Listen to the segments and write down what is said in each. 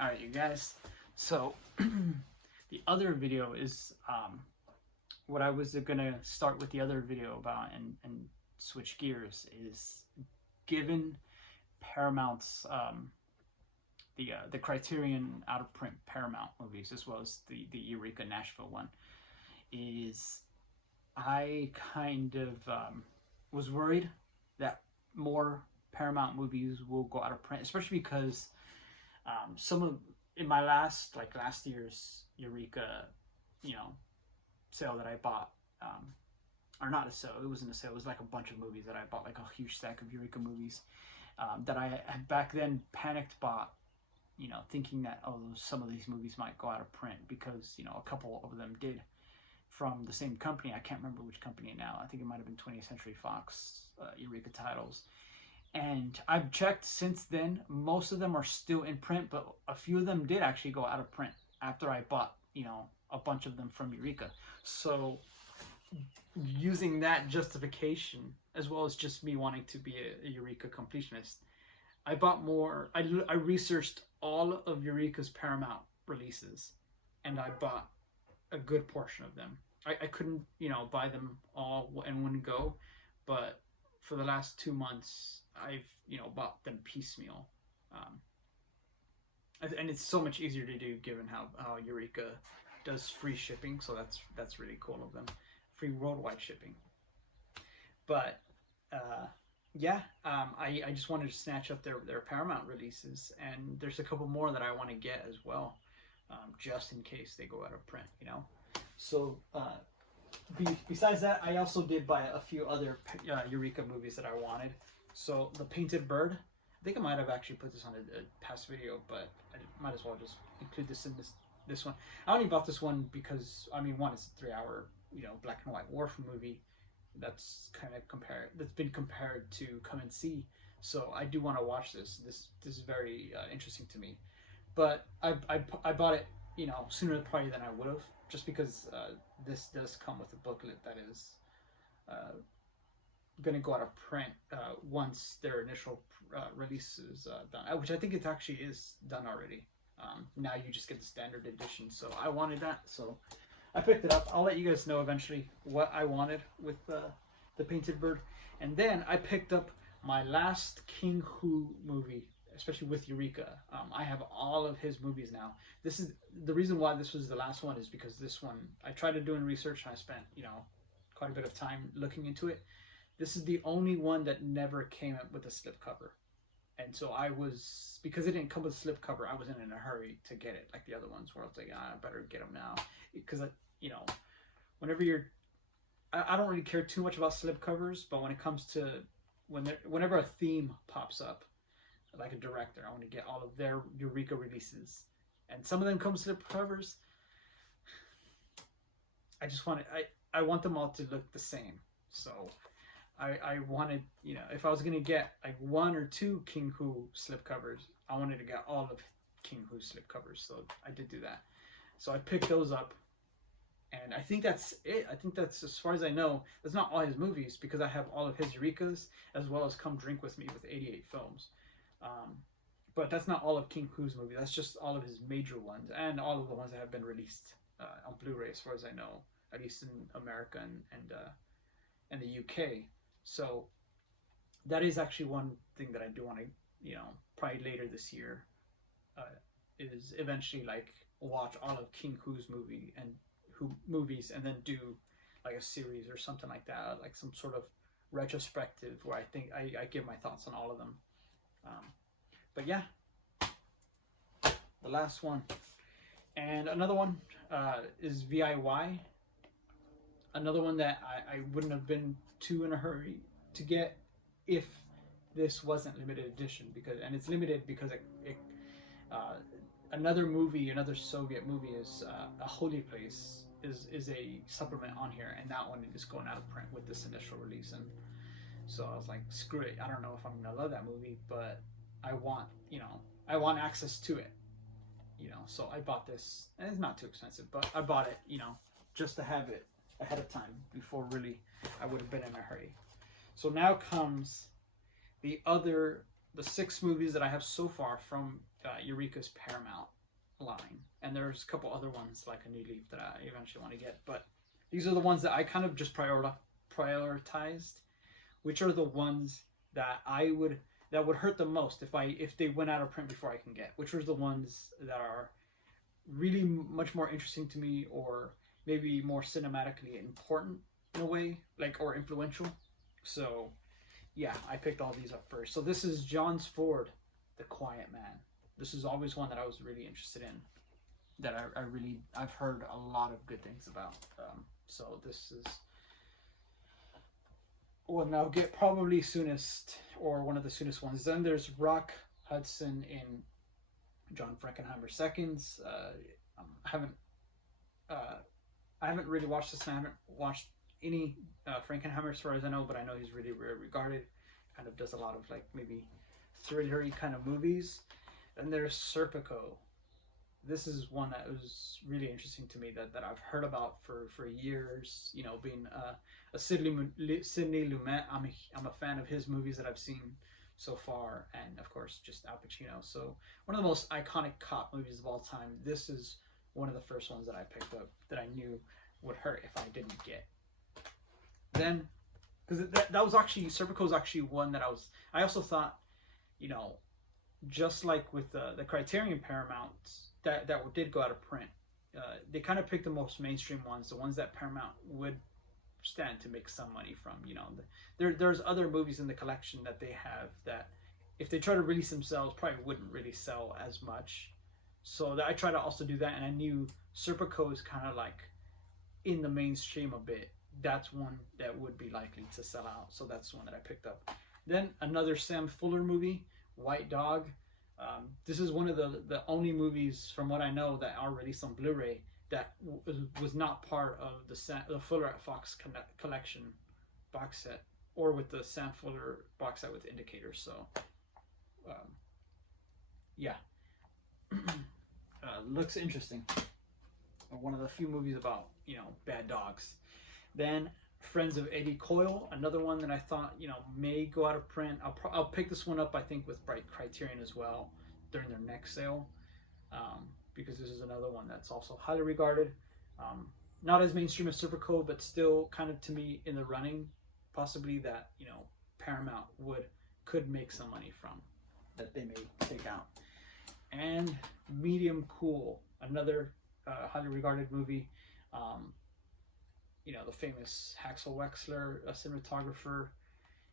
Alright, you guys. So, the other video is what I was gonna start with the other video about and switch gears is given Paramount's the Criterion out of print Paramount movies as well as the Eureka Nashville one is I kind of was worried that more Paramount movies will go out of print, especially because some of in my last year's Eureka, sale that I bought, or not a sale, it wasn't a sale, it was like a bunch of movies that I bought, like a huge stack of Eureka movies that I had back then panicked bought, thinking that some of these movies might go out of print because a couple of them did from the same company. I can't remember which company now. I think it might have been 20th Century Fox Eureka titles. And I've checked since then. Most of them are still in print, but a few of them did actually go out of print after I bought, a bunch of them from Eureka. So using that justification, as well as just me wanting to be a Eureka completionist, I bought more. I researched all of Eureka's Paramount releases, and I bought a good portion of them. I couldn't, buy them all in one go, but for the last 2 months, I've, bought them piecemeal. And it's so much easier to do given how Eureka does free shipping, so that's really cool of them. Free worldwide shipping. But I just wanted to snatch up their Paramount releases, and there's a couple more that I want to get as well, just in case they go out of print, So besides that, I also did buy a few other Eureka movies that I wanted. So The Painted Bird, I think I might have actually put this on a past video, but I might as well just include this in this one. I only bought this one because, one, it's a 3-hour, black and white war movie that's been compared to Come and See. So I do want to watch this. This is very interesting to me. But I bought it, sooner probably than I would have, just because this does come with a booklet that is going to go out of print once their initial release is done, which I think it actually is done already. Now you just get the standard edition, so I wanted that, so I picked it up. I'll let you guys know eventually what I wanted with The Painted Bird. And then I picked up my last King Hu movie, especially with Eureka. I have all of his movies now. This is the reason why this was the last one, is because this one I tried to do in research and I spent quite a bit of time looking into it. This is the only one that never came up with a slipcover, and so because it didn't come with a slipcover, I wasn't in a hurry to get it like the other ones where I was like, I better get them now, because whenever I don't really care too much about slipcovers, but when it comes to whenever a theme pops up, like a director, I want to get all of their Eureka releases, and some of them come slipcovers. I want them all to look the same. So I wanted, if I was gonna get like 1 or 2 King Hu slipcovers, I wanted to get all of King Hu slipcovers. So I did do that. So I picked those up, and I think that's it. I think that's, as far as I know, that's not all his movies, because I have all of his Eurekas as well as Come Drink With Me with 88 films. But that's not all of King Hu's movies. That's just all of his major ones and all of the ones that have been released on Blu-ray, as far as I know, at least in America and the UK. So that is actually one thing that I do want to, probably later this year, is eventually like watch all of King Hu's movies and then do like a series or something like that, like some sort of retrospective where I think I give my thoughts on all of them. But yeah, the last one. And another one is VIY. Another one that I wouldn't have been too in a hurry to get if this wasn't limited edition, and it's limited because another Soviet movie is A Holy Place is a supplement on here, and that one is going out of print with this initial release. And so I was like, screw it, I don't know if I'm gonna love that movie, but I want access to it, so I bought this, and it's not too expensive, but I bought it, just to have it ahead of time before really I would have been in a hurry. So now comes the other the 6 movies that I have so far from Eureka's Paramount line, and there's a couple other ones like A New Leaf that I eventually want to get, but these are the ones that I kind of just prioritized, which are the ones that would hurt the most if they went out of print before I can get, which were the ones that are really much more interesting to me, or maybe more cinematically important in a way, like, or influential. So yeah, I picked all these up first. So this is John Ford, The Quiet Man. This is always one that I was really interested in, that I've heard a lot of good things about. So this is one I'll get probably soonest, or one of the soonest ones. Then there's Rock Hudson in John Frankenheimer Seconds. I haven't really watched this, and I haven't watched any Frankenheimer as far as I know, but I know he's really regarded. Kind of does a lot of like maybe thriller-y kind of movies. And there's Serpico. This is one that was really interesting to me that I've heard about for years. You know, being a Sidney Lumet, I'm a fan of his movies that I've seen so far, and of course just Al Pacino. So one of the most iconic cop movies of all time. This is one of the first ones that I picked up that I knew would hurt if I didn't get. Then, because that was actually, Serpico was actually one that I also thought, you know, just like with the Criterion Paramount that did go out of print, they kind of picked the most mainstream ones, the ones that Paramount would stand to make some money from. You know, there's other movies in the collection that they have that, if they try to release themselves, probably wouldn't really sell as much. So I try to also do that, and I knew Serpico is kind of like in the mainstream a bit. That's one that would be likely to sell out, so that's the one that I picked up. Then another Sam Fuller movie, White Dog. This is one of the only movies, from what I know, that are released on Blu-ray that was not part of the Fuller at Fox collection box set, or with the Sam Fuller box set with indicators. So yeah, looks interesting. One of the few movies about, you know, bad dogs. Then Friends of Eddie Coyle, another one that I thought, you know, may go out of print. I'll pick this one up, I think, with Criterion as well during their next sale, because this is another one that's also highly regarded. Not as mainstream as Serpico, but still kind of, to me, in the running, possibly, that, you know, Paramount could make some money from, that they may take out. And Medium Cool, another highly regarded movie. You know, the famous Haxel Wexler, a cinematographer,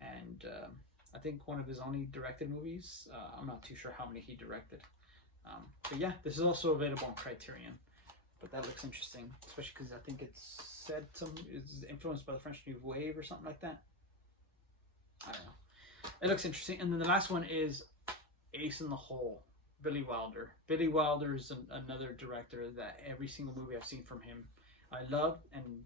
and I think one of his only directed movies. I'm not too sure how many he directed. But yeah, this is also available on Criterion. But that looks interesting, especially because I think it's said it's influenced by the French New Wave or something like that. I don't know. It looks interesting. And then the last one is Ace in the Hole, Billy Wilder. Billy Wilder is another director that every single movie I've seen from him I love and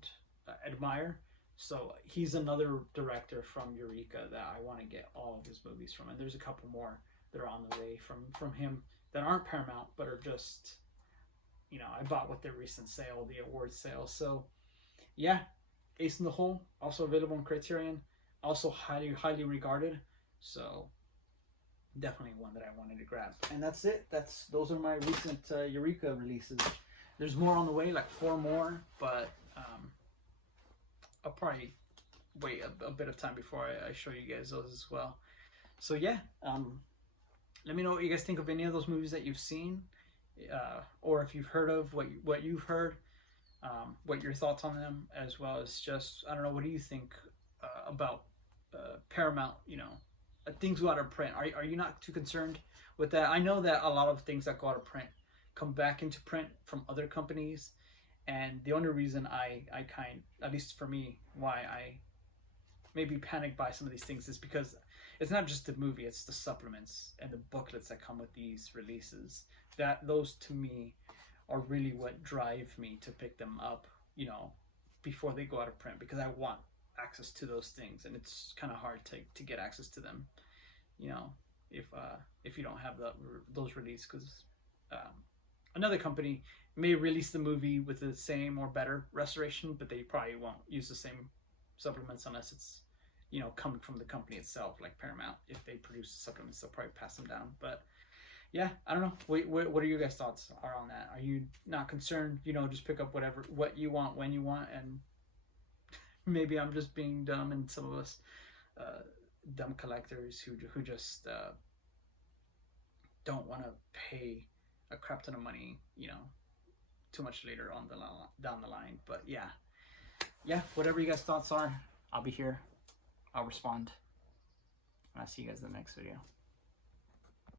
admire. So he's another director from Eureka that I want to get all of his movies from. And there's a couple more that are on the way from him that aren't Paramount, but are just, you know, I bought with their recent sale, the award sale. So yeah, Ace in the Hole, also available on Criterion, also highly regarded. So definitely one that I wanted to grab. And that's it. Those are my recent Eureka releases. There's more on the way, like 4 more, but I'll probably wait a bit of time before I show you guys those as well. So yeah, let me know what you guys think of any of those movies that you've seen, or if you've heard of what you've heard, what your thoughts on them, as well as just, I don't know, what do you think about Paramount, you know, things go out of print. Are you not too concerned with that? I know that a lot of things that go out of print come back into print from other companies, and the only reason I at least for me, why I maybe panic by some of these things is because it's not just the movie, it's the supplements and the booklets that come with these releases. Those to me are really what drive me to pick them up, you know, before they go out of print, because I want access to those things, and it's kind of hard to get access to them, you know, if you don't have those released, because another company may release the movie with the same or better restoration, but they probably won't use the same supplements unless you know, coming from the company itself, like Paramount. If they produce supplements, they'll probably pass them down. But yeah, I don't know. What are your guys' thoughts on that? Are you not concerned? You know, just pick up what you want when you want, and maybe I'm just being dumb, and some of us dumb collectors who just don't want to pay a crap ton of money, you know, too much later on down the line. But yeah, whatever you guys' thoughts are, I'll be here. I'll respond. And I'll see you guys in the next video.